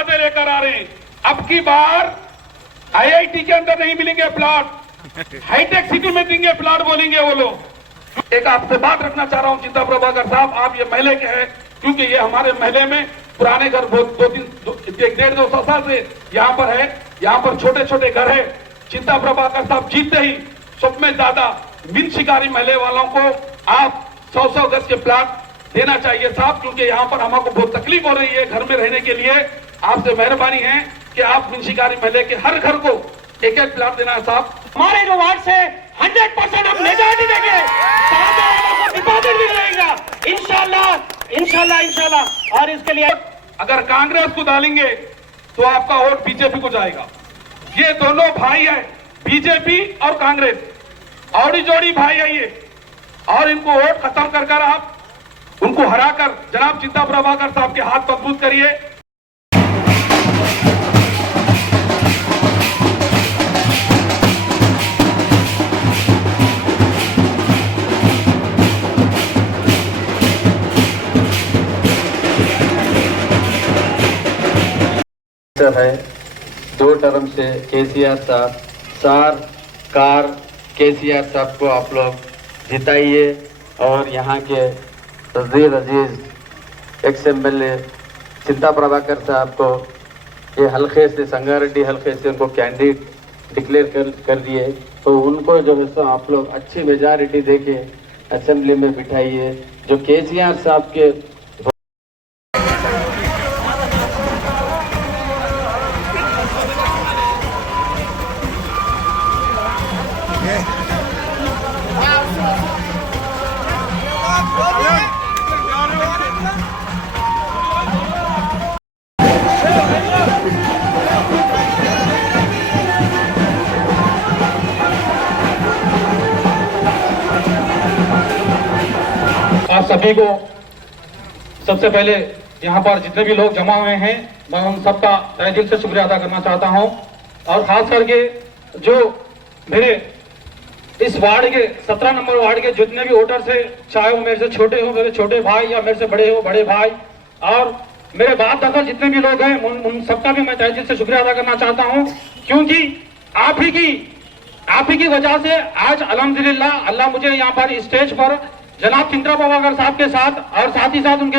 वादे लेकर आ रहे हैं। अब की बार आईआईटी के अंदर नहीं मिलेंगे प्लॉट, हाईटेक सिटी में देंगे प्लॉट बोलेंगे वो लोग। एक आपसे बात रखना चाह रहा हूं चिंता प्रभाकर साहब, आप ये महले के हैं, क्योंकि ये हमारे महले में पुराने घर बहुत 100-150 साल से यहाँ पर है, यहाँ पर छोटे छोटे घर है। चिंता प्रभाकर साहब जीतते ही सब में ज्यादा मिन शिकारी महले वालों को आप 100-100 गज के प्लाट देना चाहिए साहब, क्योंकि यहाँ पर हमको बहुत तकलीफ हो रही है घर में रहने के लिए। आपसे मेहरबानी है कि आप मिन शिकारी महले के हर घर को एक-एक प्लाट देना है साहब। हमारे जो वार्ड से 100% हम मेजॉरिटी देंगे, डिपॉजिट भी मिलेगा इंशाल्लाह। और इसके लिए अगर कांग्रेस को डालेंगे तो आपका वोट बीजेपी को जाएगा। ये दोनों भाई है, बीजेपी और कांग्रेस, औड़ी जोड़ी भाई है ये, और इनको वोट खत्म कर आप उनको हराकर जनाब चिंता प्रभाकर साहब के हाथ मजबूत करिए। है 2 टर्म से केसीआर साहब, सार कार केसीआर साहब को आप लोग जिताइए और यहाँ के तस्दीर अजीज एक्स MLA चिंता प्रभाकर साहब को ये हल्के से संगारेड्डी हल्के से उनको कैंडिडेट डिक्लेयर कर दिए, तो उनको जो है सो आप लोग अच्छी मेजॉरिटी देके असेंबली में बिठाइए। जो केसीआर साहब के आप सभी को सबसे पहले यहाँ पर जितने भी लोग जमा हुए हैं मैं उन सबका तहे दिल से शुक्रिया अदा करना चाहता हूँ। और खास करके जो मेरे इस वार्ड के 17 नंबर वार्ड के जितने भी वोटर्स है, चाहे वो मेरे से छोटे हो मेरे छोटे भाई या मेरे से बड़े हो बड़े भाई, और मेरे बाप दादा जितने भी लोग हैं उन सबका भी मैं तहे दिल से शुक्रिया अदा करना चाहता हूँ, क्योंकि आप ही की वजह से आज अल्हम्दुलिल्लाह अल्लाह मुझे यहाँ पर स्टेज पर जनाब चिंता प्रभाकर साहब के साथ और साथ ही साथ उनके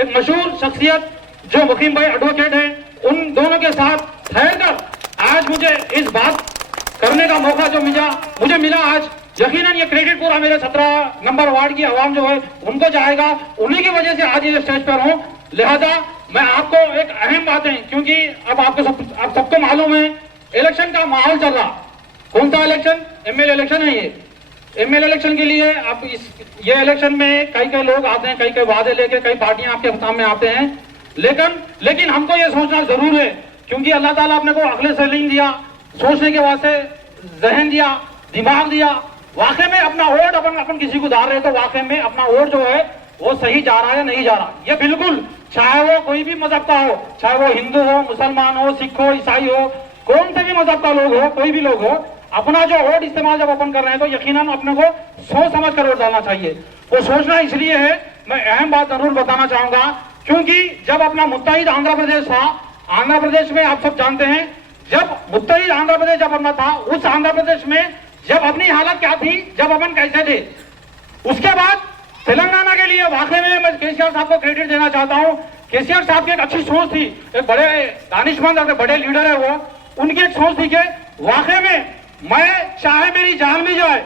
एक मशहूर शख्सियत जो मुकीम भाई एडवोकेट हैं, उन दोनों के साथ ठहरकर आज मुझे इस बात करने का मौका जो मुझे मिला आज, यकीनन ये क्रेडिट पूरा मेरे 17 नंबर वार्ड की आवाम जो है उनको जाएगा। उन्हीं की वजह से आज ये स्टेज पर हूँ। लिहाजा मैं आपको एक अहम बात है, क्योंकि अब आप सबको मालूम है इलेक्शन का माहौल चल रहा। कौन सा इलेक्शन? MLA इलेक्शन है। ये MLA इलेक्शन के लिए आप ये इलेक्शन में कई लोग आते हैं, कई वादे लेके कई पार्टियां आपके सामने आते हैं, लेकिन हमको ये सोचना जरूर है, क्योंकि अल्लाह ताला अपने को अक्ल सलीम दिया, सोचने के वास्ते जहन दिया, दिमाग दिया। वाकई में अपना वोट अपन किसी को डाल रहे तो वाकई में अपना वोट जो है वो सही जा रहा है या नहीं जा रहा, ये बिल्कुल, चाहे वो कोई भी मजहब का हो, चाहे वो हिंदू हो, मुसलमान हो, सिख हो, ईसाई हो, कौन से भी मजहब का लोग हो, कोई भी लोग हो, अपना जो वोट इस्तेमाल जब अपन कर रहे हैं तो यकीनन अपने को सोच समझ कर वोट डालना चाहिए। वो सोचना इसलिए है, मैं अहम बात जरूर बताना चाहूंगा, क्योंकि जब अपना मुत्तहिद आंध्र प्रदेश था, आंध्र प्रदेश में आप सब जानते हैं, जब मुत्तहिद आंध्र प्रदेश जब अपना था, उस आंध्र प्रदेश में जब अपनी हालत क्या थी, जब अपन कैसे थे, उसके बाद तेलंगाना के लिए वाकई में मैं केसीआर साहब को क्रेडिट देना चाहता हूं। केसीआर साहब की एक अच्छी सोच थी, एक बड़े दानिशमंद और बड़े लीडर है वो, उनकी एक सोच थी कि वाकई में मैं चाहे मेरी जान भी जाए,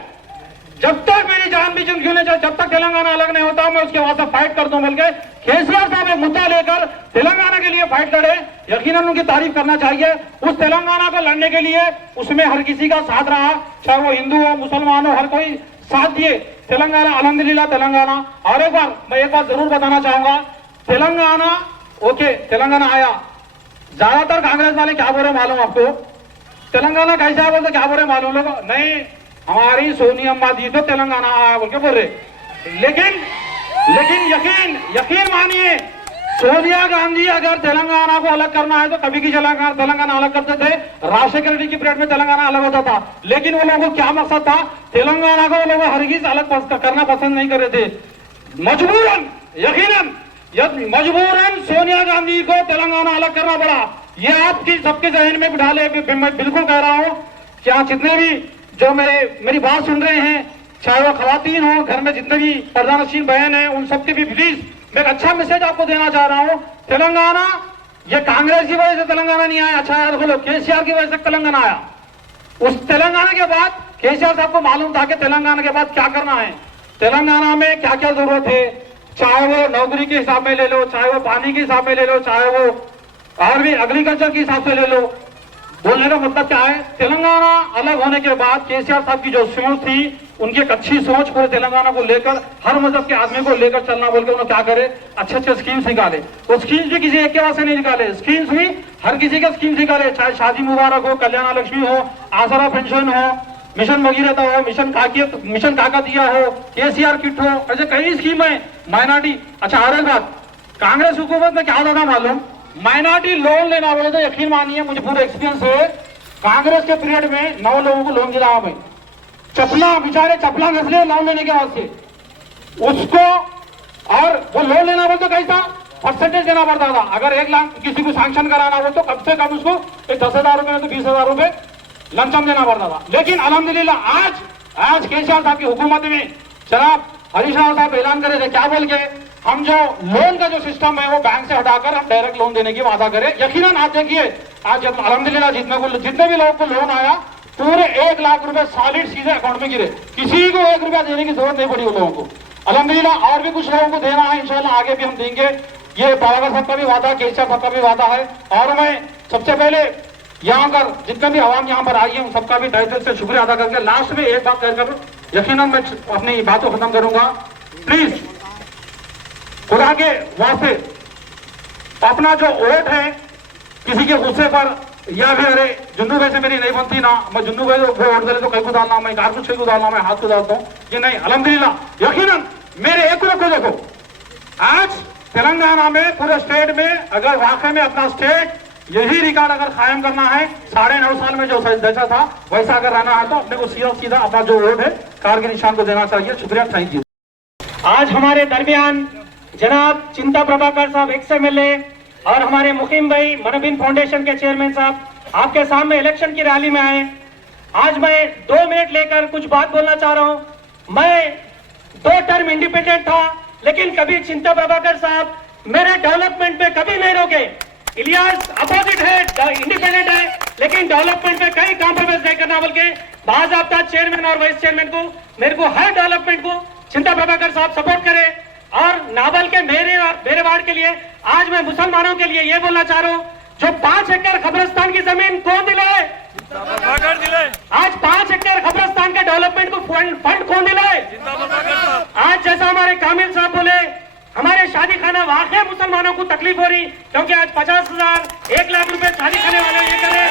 जब तक मेरी जान भी क्यों नहीं जाए, जब तक तेलंगाना अलग नहीं होता मैं उसके वास्ते फाइट कर दूं। बल्कि केसीआर साहब एक मुद्दा लेकर तेलंगाना के लिए फाइट लड़े, यकीनन उनकी तारीफ करना चाहिए। उस तेलंगाना को लड़ने के लिए उसमें हर किसी का साथ रहा, चाहे वो हिंदू हो, मुसलमान हो, हर कोई साथ दिए। तेलंगाना अल्हम्दुलिल्लाह तेलंगाना। और मैं एक बात जरूर बताना चाहूंगा, तेलंगाना ओके, तेलंगाना आया, ज्यादातर कांग्रेस वाले क्या बोल रहे मालूम आपको? तेलंगाना कैसा है बोलते क्या बोल रहे मालूम लोग? नहीं, हमारी सोनिया अम्मा दी तो तेलंगाना आया बोल के बोल रहे। लेकिन यकीन मानिए, सोनिया गांधी अगर तेलंगाना को अलग करना है तो कभी की तेलंगाना अलग करते थे, राजशेखर रेड्डी की पीरियड में तेलंगाना अलग होता था। लेकिन वो लोगों को क्या मकसद था? तेलंगाना को वो लोग हरगिज अलग करना पसंद नहीं कर रहे थे। मजबूरन सोनिया गांधी गांधी को तेलंगाना अलग करना पड़ा। ये आपकी सबके जहन में बिठा ले, मैं बिल्कुल कह रहा हूँ कि आप जितने भी जो मेरी बात सुन रहे हैं, चाहे वो खवातीन हो, घर में जितने भी प्रधानशील बहन हैं, उन सबके भी प्लीज मैं एक अच्छा मैसेज आपको देना चाह रहा हूँ। तेलंगाना ये कांग्रेस की वजह से तेलंगाना नहीं आया, अच्छा यार बोलो, केसीआर की वजह से तेलंगाना आया। उस तेलंगाना के बाद केसीआर साहब को मालूम था कि तेलंगाना के बाद क्या करना है, तेलंगाना में क्या क्या जरूरत है, चाहे वो नौकरी के हिसाब में ले लो, चाहे वो पानी के हिसाब में ले लो, चाहे वो और भी एग्रीकल्चर के हिसाब से ले लो। बोलने का मतलब क्या है, तेलंगाना अलग होने के बाद केसीआर साहब की जो सोच थी, उनकी एक अच्छी सोच पूरे तेलंगाना को लेकर, हर मजहब के आदमी को लेकर चलना बोल के उन्होंने क्या करे, अच्छे अच्छे स्कीम्स निकाले। वो स्कीम्स भी किसी एक के वास्ते नहीं निकाले, स्कीम्स भी हर किसी के स्कीम्स निकाले, चाहे शादी मुबारक हो, कल्याण लक्ष्मी हो, आसरा पेंशन हो, मिशन भगीरथ हो, मिशन काकतिया हो, केसीआर किट हो, ऐसे कई स्कीम है। माइनॉरिटी, अच्छा और एक बात, कांग्रेस हुकूमत में क्या होता था मालूम, माइनॉरिटी लोन लेना बोले तो यकीन मानिए, मुझे पूरा एक्सपीरियंस है, कांग्रेस के पीरियड में 9 लोगों को लोन दिलाया मैं, चपला बेचारे चपला नस्ले लोन लेने के वास्ते उसको, और वो लोन लेना बोलते कैसा परसेंटेज देना पड़ता था। अगर 1 लाख किसी को सैंक्शन कराना हो तो कम से कम उसको 10,000 रुपए तो 20,000 रुपए लमसम देना पड़ता था। लेकिन अल्हम्दुलिल्लाह आज केसीआर साहब की हुकूमत में जनाब हरीश राव साहब ऐलान करे थे, क्या बोल के, हम जो लोन का जो सिस्टम है वो बैंक से हटाकर हम डायरेक्ट लोन देने की वादा करें। यकीनन आप देखिए, आज जब अल्हम्दुलिल्लाह जितने भी लोगों को लोन आया, पूरे 1 लाख रुपए सॉलिड सीधे अकाउंट में गिरे, किसी को 1 रुपया देने की जरूरत नहीं पड़ी उन लोगों को अल्हम्दुलिल्लाह। और भी कुछ लोगों को देना है, इंशाल्लाह आगे भी हम देंगे। ये बाबा साहब का भी वादा, केसीआर साहब का भी वादा है। और मैं सबसे पहले यहाँ पर जितने भी आवाम यहाँ पर आई है, उन सबका भी तहे दिल से शुक्रिया अदा करके लास्ट में एक बात कहकर यकीनन मैं अपनी बात को खत्म करूंगा। प्लीज खुदा के वास्ते अपना जो वोट है, किसी के गुस्से पर या फिर अरे जुन्नू भाई से मेरी नहीं बनती ना, मैं जुन्नू भाई को वोट दे तो कहीं को डालना, मैं कार कुछ को डालना, मैं हाथ को डालता हूँ, ये नहीं। अल्हम्दुलिल्लाह यकीनन मेरे एक को देखो, आज तेलंगाना में पूरे स्टेट में अगर वाकई में अपना स्टेट यही रिकॉर्ड अगर कायम करना है, 9.5 साल में जो जैसा था वैसा अगर रहना है, तो अपने को सीधा अपना जो वोट है कार के निशान को देना चाहिए। शुक्रिया, थैंक यू। आज हमारे दरमियान जनाब चिंता प्रभाकर साहब XMLA और हमारे मुकीम भाई मनबिन फाउंडेशन के चेयरमैन साहब आपके सामने इलेक्शन की रैली में आए। आज मैं 2 मिनट लेकर कुछ बात बोलना चाह रहा हूं। मैं 2 टर्म इंडिपेंडेंट था, लेकिन कभी चिंता प्रभाकर साहब मेरे डेवलपमेंट पे कभी नहीं रोके। इलियास अपोजिट है, इंडिपेंडेंट है, लेकिन डेवलपमेंट में कहीं कॉम्प्रोमाइज नहीं करना बोल के बाज़ाब्ता चेयरमैन और वाइस चेयरमैन को, मेरे को हर डेवलपमेंट को चिंता प्रभाकर साहब सपोर्ट करे। और नावल के मेरे वार्ड के लिए आज मैं मुसलमानों के लिए ये बोलना चाह रहा हूँ, जो 5 एकड़ खबरस्तान की जमीन कौन दिलाए? आज 5 एकड़ खबरस्तान के डेवलपमेंट को फंड कौन दिलाए? आज जैसा हमारे कामिल साहब बोले, हमारे शादी खाना वाकई मुसलमानों को तकलीफ हो रही, क्योंकि आज 50,000 1 लाख रुपए शादी खाने वाले ये करे,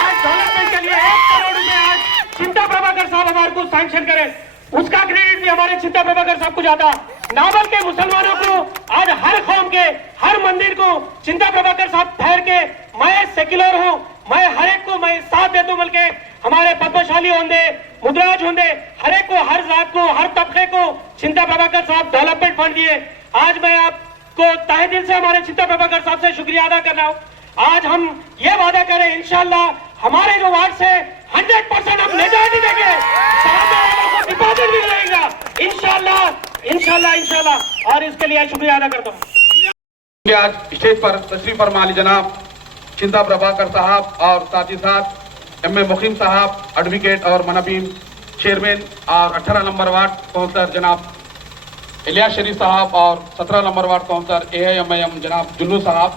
आज डेवलपमेंट के लिए 1 करोड़ रुपए आज चिंता प्रभाकर साहब हमारे को सैंक्शन करे, उसका क्रेडिट भी हमारे चिंता प्रभाकर साहब को जाता। नावल के मुसलमानों को आज हर कौम के हर मंदिर को चिंता प्रभाकर साहब ठहर के, मैं सेक्युलर हूँ, मैं हर एक को मैं साथ दे दूं बोल के, हमारे पद्मशाली होंगे, मुद्राज होंगे, हर एक को, हर जात को, हर तबके को चिंता प्रभाकर साहब डेवलपमेंट फंड दिए। आज मैं आपको तहे दिल से हमारे चिंता प्रभाकर साहब से शुक्रिया अदा कर रहा हूँ। आज हम ये वादा करें, इंशाल्लाह हमारे जो वार्ड से 100% हम मेजॉरिटी देंगे, डिपॉजिट भी मिलेगा इंशाल्लाह। और इसके लिए शुक्रिया अदा करता हूँ। आज स्टेज पर तशरीफ फरमा ली जनाब चिंता प्रभाकर साहब और साथ ही साथ MA मुकीम साहब, एडवोकेट और मनबीम चेयरमैन, और 18 नंबर वार्ड काउंसलर जनाब इलियास शरीफ साहब, और 17 नंबर वार्ड काउंसलर AIMIM जनाब जुन्नू साहब।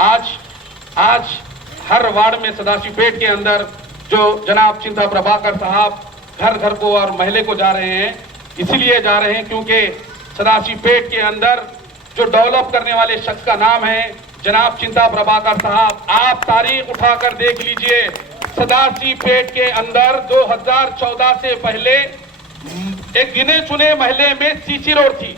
आज हर वार्ड में सदाशिवपेट के अंदर जो जनाब चिंता प्रभाकर साहब घर घर को और महल्ले को जा रहे हैं, इसीलिए जा रहे हैं क्योंकि सदाशिवपेट के अंदर जो डेवलप करने वाले शख्स का नाम है जनाब चिंता प्रभाकर साहब। आप तारीख उठाकर देख लीजिए, सदाशिवपेट के अंदर 2014 से पहले एक गिने चुने महल्ले में सीसी रोड थी।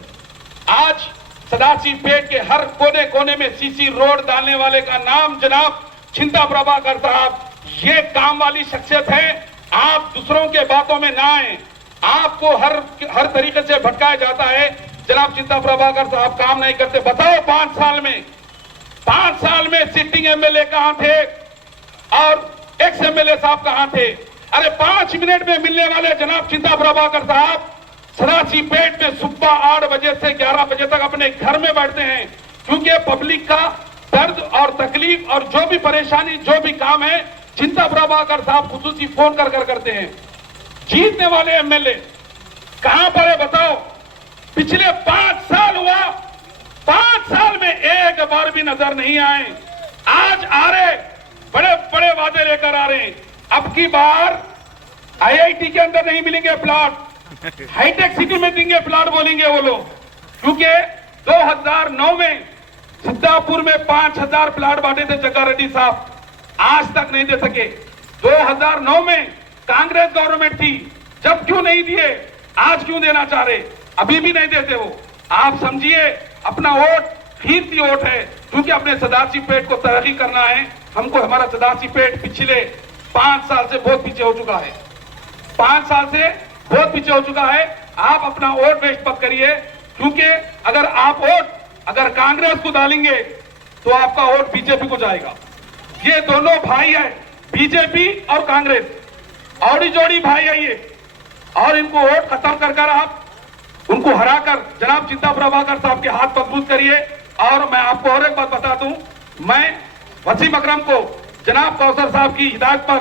आज सदाशिवपेट के हर कोने कोने में सीसी रोड डालने वाले का नाम जनाब चिंता प्रभाकर साहब। ये काम वाली शख्सियत है। आप दूसरों के बातों में ना आए, आपको हर तरीके से भटकाया जाता है। जनाब चिंता प्रभाकर साहब काम नहीं करते। बताओ 5 साल में सिटिंग एमएलए कहां थे और एक्स एमएलए साहब कहां थे? अरे 5 मिनट में मिलने वाले जनाब चिंता प्रभाकर साहब सरासी पेट में सुबह 8 बजे से 11 बजे तक अपने घर में बैठते हैं, क्योंकि पब्लिक का दर्द और तकलीफ और जो भी परेशानी जो भी काम है चिंता प्रभाकर साहब खुसूसी फोन कर करते हैं। जीतने वाले एमएलए कहां पर है बताओ? पिछले 5 साल हुआ, 5 साल में एक बार भी नजर नहीं आए। आज आ रहे बड़े बड़े वादे लेकर आ रहे हैं। अब की बार आईआईटी के अंदर नहीं मिलेंगे प्लॉट, हाईटेक सिटी में देंगे प्लॉट बोलेंगे वो लोग, क्योंकि 2009 में सिद्धापुर में 5000 प्लॉट बांटे थे जग्गा रेड्डी साहब, आज तक नहीं दे सके। 2009 में कांग्रेस गवर्नमेंट थी, जब क्यों नहीं दिए, आज क्यों देना चाह रहे? अभी भी नहीं देते वो। आप समझिए अपना वोट कीमती वोट है, क्योंकि अपने सदासी पेट को तरक्की करना है हमको। हमारा सदासी पेट पिछले 5 साल से बहुत पीछे हो चुका है, 5 साल से बहुत पीछे हो चुका है। आप अपना वोट वेस्ट मत करिए, क्योंकि अगर आप वोट अगर कांग्रेस को डालेंगे तो आपका वोट बीजेपी को जाएगा। ये दोनों भाई है, बीजेपी और कांग्रेस, औड़ी जोड़ी भाई है ये, और इनको वोट खत्म कर आप उनको हराकर जनाब चिंता प्रभाकर साहब के हाथ मजबूत करिए। और मैं आपको और एक बात बता दूं, मैं वसीम अकरम को जनाब कौसर साहब की हिदायत पर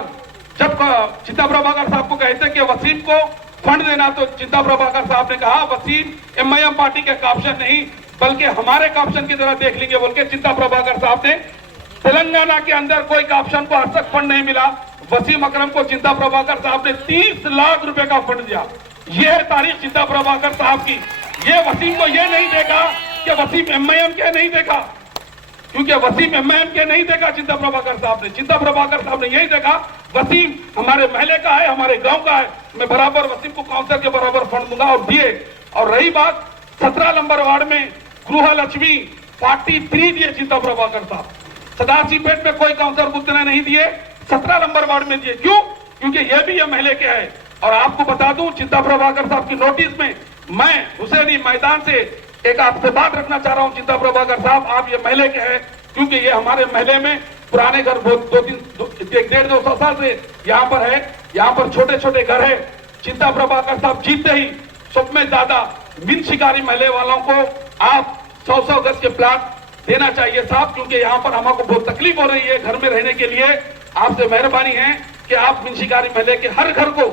जब चिंता प्रभाकर साहब को कहते कि वसीम को फंड देना, तो चिंता प्रभाकर साहब ने कहा वसीम एमआईएम पार्टी के ऑप्शन नहीं बल्कि हमारे ऑप्शन की तरह देख लेंगे बोल के चिंता प्रभाकर साहब ने तेलंगाना के अंदर कोई ऑप्शन को आज तक फंड नहीं मिला। वसीम अकरम को चिंता प्रभाकर साहब ने 30 लाख रुपए का फंड दिया। यह है तारीख चिंता प्रभाकर साहब की। ये वसीम को यह नहीं देखा कि वसीम एमआईएम के नहीं देखा, क्योंकि वसीम एमआईएम के नहीं देखा चिंता प्रभाकर साहब ने। चिंता प्रभाकर साहब ने यही देखा वसीम हमारे महले का है, हमारे गांव का है, मैं बराबर वसीम को काउंसिलर के बराबर फंड दूंगा और दिए। और रही बात 17 नंबर वार्ड में गृह लक्ष्मी 43 दिए चिंता प्रभाकर साहब, सदासी पेट में कोई काउंसिलर बुतने नहीं दिए, 17 नंबर वार्ड में दिए। क्यों? क्योंकि ये भी एमएलए के है। और आपको बता दूं चिंता प्रभाकर साहब की नोटिस में मैं हुसैनी मैदान से एक आपसे बात रखना चाह रहा हूं। चिंता प्रभाकर साहब आप ये महले के हैं, क्योंकि ये हमारे महले में पुराने घर 150-200 साल से यहाँ पर है, यहाँ पर छोटे छोटे घर है। चिंता प्रभाकर साहब जीतते ही सब में ज्यादा मिन शिकारी महले वालों को आप 100 गज के प्लाट देना चाहिए साहब, क्योंकि यहाँ पर हमको बहुत तकलीफ हो रही है घर में रहने के लिए। आपसे मेहरबानी है कि आप मिन शिकारी महले के हर घर को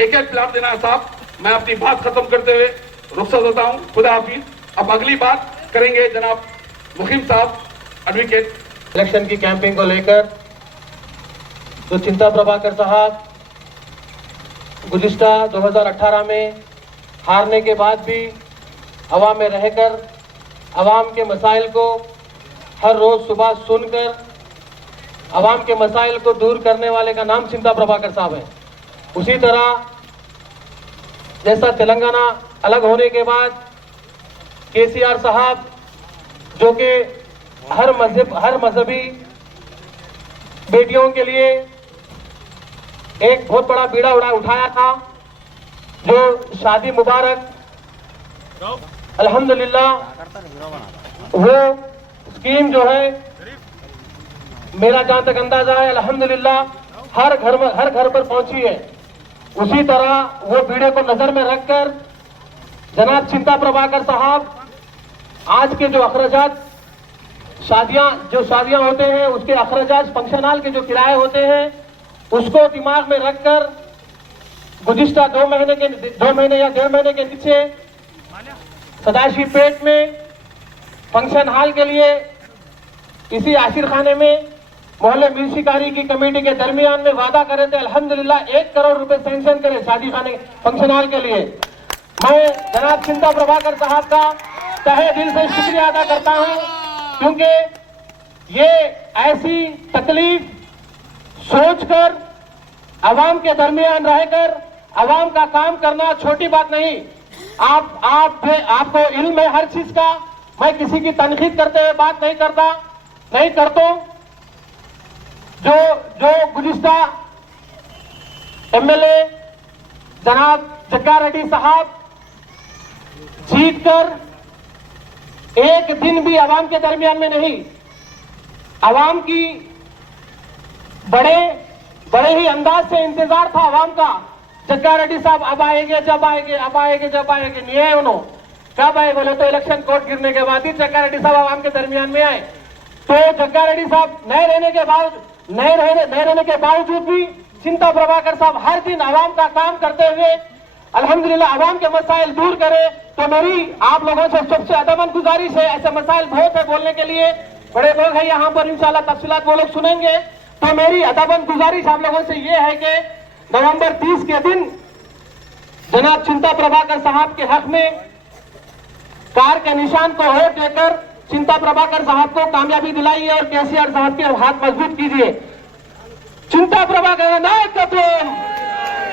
एक प्लाट देना है साहब। मैं अपनी बात खत्म करते हुए रुखसत होता हूँ, खुदा हाफिज। अब अगली बात करेंगे जनाब मुखिम साहब एडवोकेट। इलेक्शन की कैंपिंग को लेकर जो चिंता प्रभाकर साहब गुज़िश्ता 2018 में हारने के बाद भी अवाम में रहकर अवाम के मसाइल को हर रोज सुबह सुनकर अवाम के मसाइल को दूर करने वाले का नाम चिंता प्रभाकर साहब है। उसी तरह जैसा तेलंगाना अलग होने के बाद केसीआर साहब जो कि हर मजहबी बेटियों के लिए एक बहुत बड़ा बीड़ा उठाया था, जो शादी मुबारक अल्हम्दुलिल्लाह वो स्कीम जो है मेरा जहां तक अंदाजा है अल्हम्दुलिल्लाह हर घर पर पहुंची है। उसी तरह वो बीड़े को नजर में रखकर जनाब चिंता प्रभाकर साहब आज के जो अखराजात शादियां होते हैं उसके अखराजात फंक्शन हॉल के जो किराए होते हैं उसको दिमाग में रखकर गुज़िश्ता 2 महीने या 1.5 महीने के नीचे सदाशिव पेट में फंक्शन हॉल के लिए इसी आशिर खाने में मोहल्ले मिल शिकारी की कमेटी के दरमियान में वादा करे थे अल्हम्दुलिल्लाह 1 करोड़ रुपए सैंक्शन करे शादी खाने फंक्शन हॉल के लिए। मैं जनाब चिंता प्रभाकर साहब का तहे दिल से शुक्रिया अदा करता हूं, क्योंकि ये ऐसी तकलीफ सोचकर अवाम के दरमियान रहकर अवाम का काम करना छोटी बात नहीं। आपको इल्म है हर चीज का। मैं किसी की तनकीद करते हुए बात नहीं करता। जो गुज़िश्ता एमएलए जनाब जग्गा रेड्डी साहब जीतकर एक दिन भी आवाम के दरमियान में नहीं, आवाम की बड़े ही अंदाज से इंतजार था आवाम का। जग्गा रेड्डी साहब अब आएंगे, जब आएंगे, अब आएंगे, जब आएंगे, नहीं आए उन्होंने। कब आए बोले तो इलेक्शन कोर्ट गिरने के बाद ही जग्गा रेड्डी साहब आवाम के दरमियान में आए। तो जग्गा रेड्डी साहब नहीं रहने के बावजूद भी चिंता प्रभाकर साहब हर दिन आवाम का काम करते हुए अल्हम्दुलिल्लाह आवाम के मसाइल दूर करे। तो मेरी आप लोगों से सबसे अदबन गुजारिश है, ऐसे मसाइल बहुत है बोलने के लिए, बड़े लोग हैं यहाँ पर, इंशाल्लाह तफसीलात वो लोग सुनेंगे। तो मेरी अदबन गुजारिश आप लोगों से ये है कि नवंबर 30 के दिन जनाब चिंता प्रभाकर साहब के हक में कार के निशान को वोट देकर चिंता प्रभाकर साहब को कामयाबी दिलाइए और केसीआर साहब के हाथ मजबूत कीजिए। चिंता प्रभाकर नायकत्व,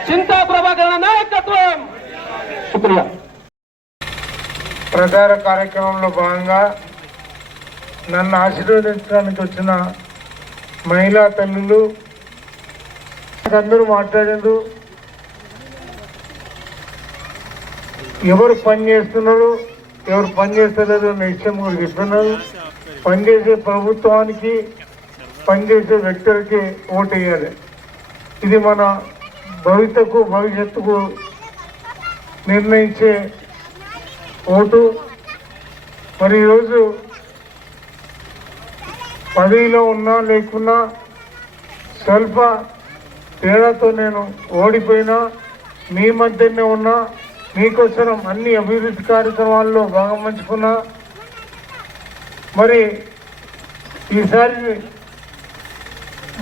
चिंता प्रभाकर नायकत्व। शुक्रिया। ప్రచార కార్యక్రమంలో భాగంగా నన్ను ఆశీర్వదించడానికి వచ్చిన మహిళా తల్లులు అందరూ మాట్లాడారు. ఎవరు పని చేస్తున్నారు, ఎవరు పని చేస్తలేదు అనే విషయం కూడా చెప్తున్నారు. పనిచేసే ప్రభుత్వానికి, పనిచేసే వ్యక్తులకి ఓటు వేయాలి. ఇది మన భవిష్యత్తుకు నిర్ణయించే ఓటు. మరి ఈరోజు పదవిలో ఉన్నా లేకున్నా స్వల్ప తేడాతో నేను ఓడిపోయినా మీ మధ్యనే ఉన్నా, మీకోసం అన్ని అభివృద్ధి కార్యక్రమాల్లో భాగం పంచుకున్నా. మరి ఈసారి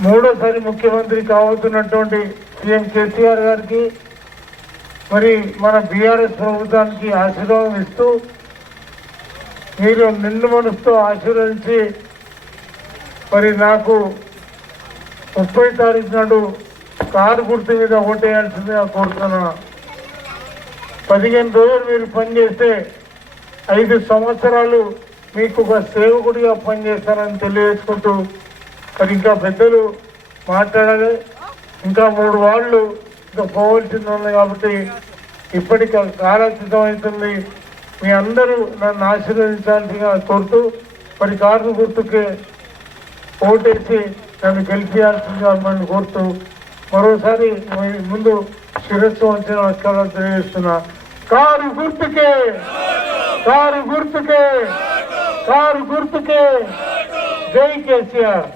మూడోసారి ముఖ్యమంత్రి కావతున్నటువంటి సీఎం కేసీఆర్ గారికి, మరి మన బీఆర్ఎస్ ప్రభుత్వానికి ఆశీర్వాదం ఇస్తూ మీరు నిండు మనసుతో ఆశీర్వదించి మరి నాకు 30 తారీఖు నాడు కారు గుర్తు మీద ఓటేయాల్సిందిగా కోరుతున్నా. 15 రోజులు మీరు పనిచేస్తే 5 సంవత్సరాలు మీకు ఒక సేవకుడిగా పనిచేస్తానని తెలియజేసుకుంటూ, మరి ఇంకా పెద్దలు మాట్లాడాలి, ఇంకా 3 వార్డులు ఇంకా పోవాల్సింది ఉంది కాబట్టి ఇప్పటికి కాలాతీతం అవుతుంది. మీ అందరూ నన్ను ఆశీర్వదించాల్సిందిగా కోరుతూ, మరి కారు గుర్తుకి ఓటేసి నన్ను గెలిపించాల్సిందిగా నన్ను కోరుతూ మరోసారి ముందు శిరస్సు వంచిన నమస్కారాలు తెలియజేస్తున్నా. కారు గుర్తుకే, కారు గుర్తుకే, కారు గుర్తుకే. జై కేసీఆర్.